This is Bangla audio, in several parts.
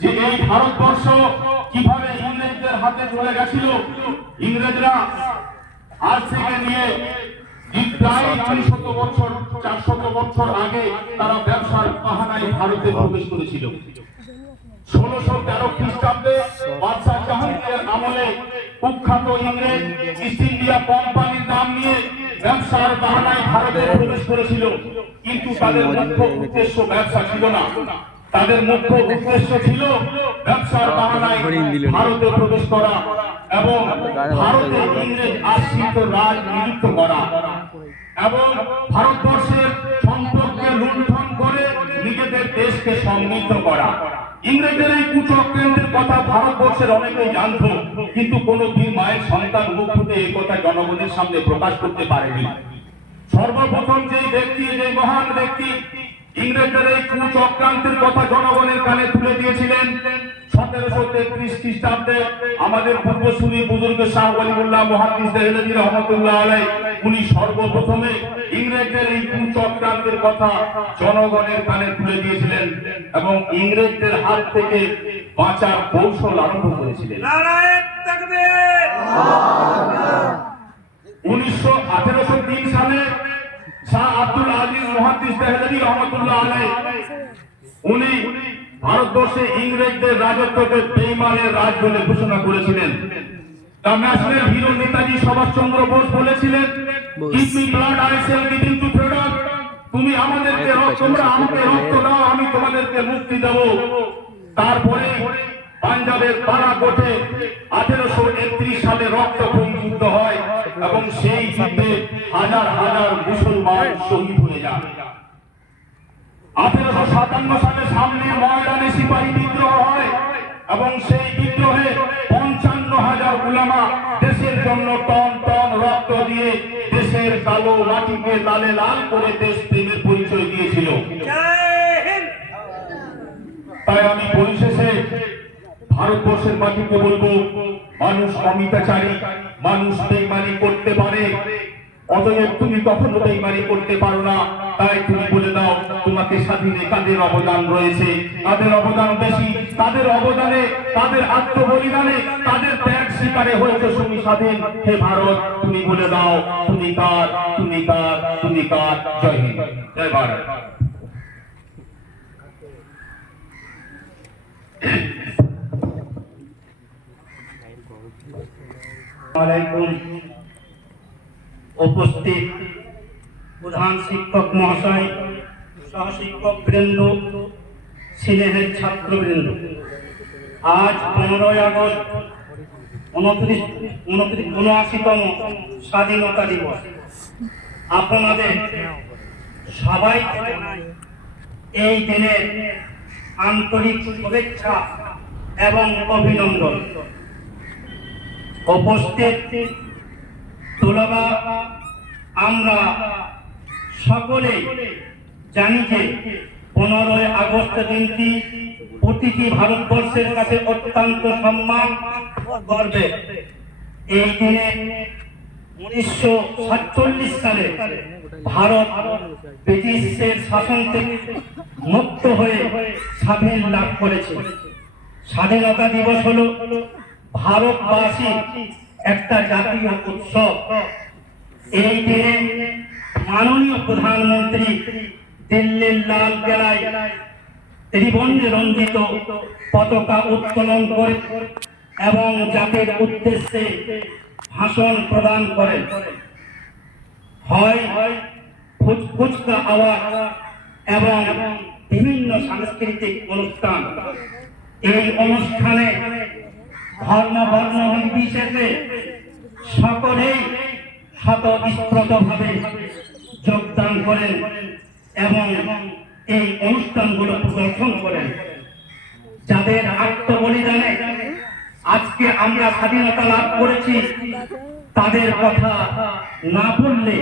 যে এই ভারতবর্ষ কীভাবে ইংরেজদের হাতে চলে গেছিল, ইংরেজরা আজ থেকে নিয়ে তারা খ্রিস্টাব্দে আমলে কুখ্যাত ইংরেজ ইস্ট ইন্ডিয়া কোম্পানির নাম নিয়ে ব্যবসার বাহানায় ভারতে প্রবেশ করেছিল। কিন্তু তাদের মুখ্য উদ্দেশ্য ব্যবসা ছিল না। তাদের মুখ্য উদ্দেশ্য ছিল ব্যবসার বাহানায় ভারতে প্রবেশ করা এবং ভারতে ইংরেজ আশ্রিত রাজ নিযুক্ত করা। এবং ভারতবর্ষের সম্পর্কে লুণ্ঠন করে নিজেদের দেশকে সমৃদ্ধ করা। ইংরেজের এই কুচক্রেন্দ্রের কথা ভারতবর্ষের অনেকেই জানত কিন্তু কোনো বীর মায়ের সন্তান মুখ ফুটে এই কথা জনগণের সামনে প্রকাশ করতে পারেনি। সর্বপ্রথম যে ব্যক্তি যে মহান ব্যক্তি ইংরেজের এই কুচক্রান্তের কথা জনগণের কানে তুলে দিয়েছিলেন। সতেরোশো তেত্রিশ খ্রিস্টাব্দে আমাদের পূর্বসূরি বুজুর্গ শাহ ওয়ালিউল্লাহ মহাদিস দেহলভী রহমতুল্লাহ আলাই উনি সর্বপ্রথমে ইংরেজদের এই কুচক্রান্তের কথা জনগণের কানে তুলে দিয়েছিলেন এবং ইংরেজদের হাত থেকে বাঁচার কৌশল আরম্ভ করেছিলেন। উনিশশো আঠেরোশো তিন সালে শাহ আব্দুল মহাদিস দেহলভী রহমতুল্লাহ আলাই উনি ভারতবর্ষে ইংরেজদের রাজত্বকে বেইমানের রাজ বলে ঘোষণা করেছিলেন। The national hero Netaji Subhash Chandra Bose বলেছিলেন give me blood I shall give in to freedom তুমি আমাদেরকে রক্ত আমাকে রক্ত দাও, আমি তোমাদেরকে মুক্তি দেব। তারপরে পাঞ্জাবের পারাকোটে আঠেরোশো একত্রিশ সালে রক্তক্ষয়ী যুদ্ধ হয় এবং সেই যুদ্ধে হাজার হাজার মুসলমান শহীদ হয়ে যায়। আঠেরোশো সাতান্ন সালে সামনে ময়দানে সিপাহী বিদ্রোহ হয় এবং সেই বিদ্রোহে পঞ্চান্ন হাজার উলামা দেশের জন্য টন টন রক্ত দিয়ে দেশের কালো মাটিকে লালে লাল করে দেশ প্রেমের পরিচয় দিয়েছিল জয় হিন্দ তাই আমি পরিশেষে ভারতবর্ষের মাটিকে বলব, মানুষ অমিতাচারী, মানুষ বেইমানি করতে পারে। অতএব তুমি কখনো বেইমানি করতে পারো না। তাই তুমি বলে দাও, তোমাকে স্বাধীনে কাদের অবদান রয়েছে। তাদের অবদান বেশি, তাদের অবদানে, তাদের আত্মবলিদানে, তাদের ত্যাগ শিকারে হয়েছে তুমি স্বাধীন। হে ভারত, তুমি বলে দাও, তুমি কার তুমি কার তুমি কার? জয় হিন্দ। জয় ভারত। উপস্থিত প্রধান শিক্ষক মহাশয়, সহশিক্ষক বৃন্দ, স্নেহের ছাত্রবৃন্দ। আজ পনেরোই আগস্ট, উনত্রিশ উনত্রিশ, উনআশিতম স্বাধীনতা দিবস। আপনাদের সবাই এই দিনের আন্তরিক শুভেচ্ছা এবং অভিনন্দন। উপস্থিত তুলবা, আমরা সকলে জানি যে পনেরোই আগস্ট দিনটি প্রতিটি ভারতবর্ষের কাছে অত্যন্ত সম্মান ও গর্বের এই দিনে উনিশশো সাতচল্লিশ সালে ভারত ব্রিটিশের শাসন থেকে মুক্ত হয়ে স্বাধীন লাভ করেছে। স্বাধীনতা দিবস হলো ভারতবাসী একটা জাতীয় উৎসব। এই দিনে মাননীয় প্রধানমন্ত্রী দিল্লির লাল কেলায় ত্রিবর্ণে রঞ্জিত পতাকা উত্তোলন করে এবং জাতির উদ্দেশ্যে ভাষণ প্রদান করেন। হয় ফুচ- ফুচকা আওয়াজ এবং বিভিন্ন সাংস্কৃতিক অনুষ্ঠান। এই অনুষ্ঠানে ধর্ম বর্ণ নির্বিশেষে সকলেই স্বতঃস্ফূর্ত ভাবে যোগদান করেন এবং এই অনুষ্ঠানগুলো প্রদর্শন করেন। যাদের আত্মবলিদানে আজকে আমরা স্বাধীনতা লাভ করেছি, তাদের কথা না বললে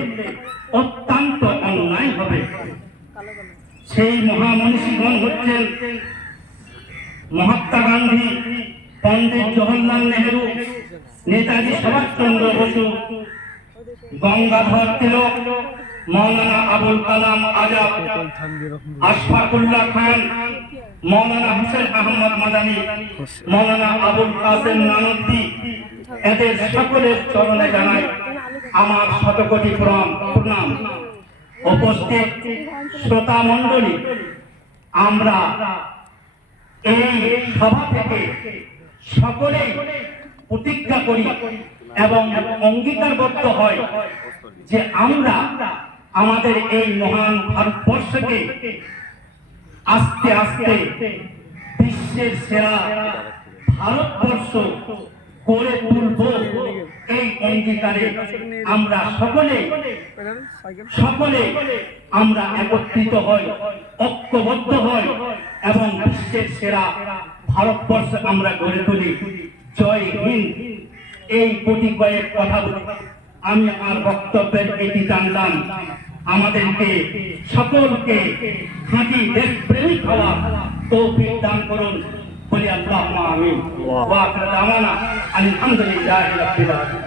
অত্যন্ত অন্যায় হবে। সেই মহামনীষীগণ হচ্ছেন মহাত্মা গান্ধী। পণ্ডিত জওহরলাল নেহরু, নেতাজি সুভাষচন্দ্র বসু, গঙ্গাধর তিলক, মৌলানা আবুল কালাম আজাদ, আশফাকুল্লাহ খান, মৌলানা হুসেন আহমদ মাদানী, মৌলানা আবুল কাসেম নানদ্দি এদের সকলের চরণে জানাই আমার শতকোটি প্রণাম প্রণাম। উপস্থিত শ্রোতা মণ্ডলী, আমরা এই সভা থেকে সকলেই প্রতিজ্ঞা করি এবং অঙ্গীকারবদ্ধ হয় যে আমরা আমাদের এই মহান ভারতবর্ষকে আস্তে আস্তে বিশ্বের সেরা ভারতবর্ষ করে তুলব। এই অঙ্গীকারে আমরা সকলে সকলে আমরা একত্রিত হই, ঐক্যবদ্ধ হই এবং বিশ্বের সেরা ভারতবর্ষ আমরা গড়ে তুলি। জয় হিন্দ। এই কোটি কয়েক কথা আমি আমার বক্তব্যের এটি জানলাম। আমাদেরকে সকলকে খাঁটি দেশপ্রেমিক হওয়া তৌফিক দান করুন। বলি আল্লাহ আমিন। ওয়া আখির দাওয়ানা। আলহামদুলিল্লাহি রাব্বিল আলামিন।